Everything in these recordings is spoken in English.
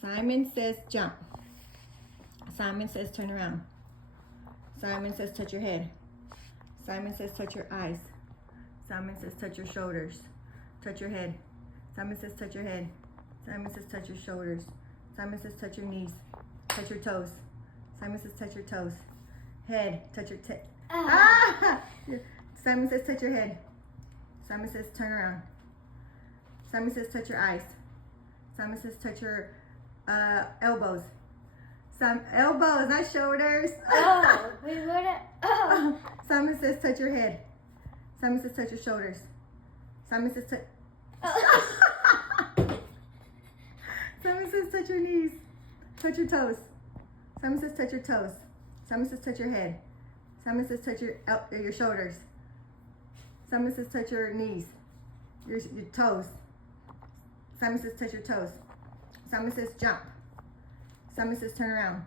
Simon says jump. Simon says turn around. Simon says touch your head. Simon says touch your eyes. Simon says touch your shoulders. Touch your head. Simon says touch your head. Simon says touch your shoulders. Simon says touch your knees. Touch your toes. Simon says touch your toes. Head, touch your Ah! Simon says touch your head. Simon says turn around. Simon says touch your eyes. Simon says touch your elbows. Elbows, not shoulders. Oh, we would have. Oh. Simon says touch your head. Simon says touch your shoulders. Simon says touch. Simon says touch your knees. Touch your toes. Simon says touch your toes. Simon says touch your head. Simon says touch your shoulders. Simon says touch your knees. Your toes. Simon says touch your toes. Simon says jump. Simon says turn around.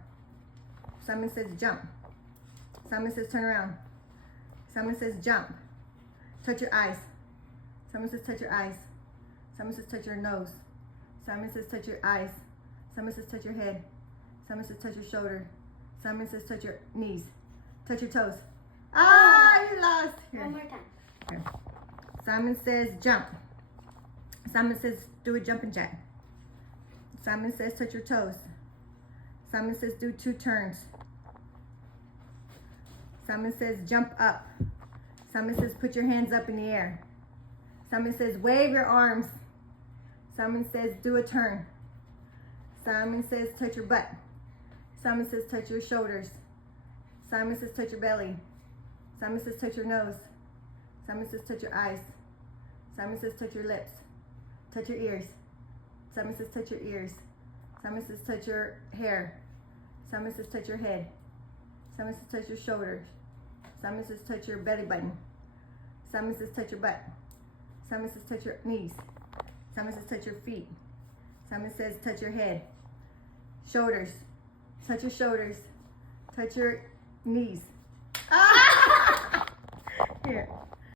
Simon says jump. Simon says turn around. Simon says jump. Touch your eyes. Simon says touch your eyes. Simon says touch your nose. Simon says touch your eyes. Simon says touch your head. Simon says touch your shoulder. Simon says touch your knees. Touch your toes. Ah, you lost. Here. One more time. Okay. Simon says jump. Simon says do a jumping jack. Simon says touch your toes. Simon says do 2 turns. Simon says jump up. Simon says put your hands up in the air. Simon says wave your arms. Simon says do a turn. Simon says touch your butt. Simon says touch your shoulders. Simon says touch your belly. Simon says touch your nose. Simon says touch your eyes. Simon says touch your lips. Touch your ears. Simon says touch your ears. Simon says touch your hair. Simon says touch your head. Simon says touch your shoulders. Simon says touch your belly button. Simon says touch your butt. Simon says touch your knees. Simon says touch your feet. Simon says touch your head. Shoulders. Touch your shoulders. Touch your knees. Ah! Here.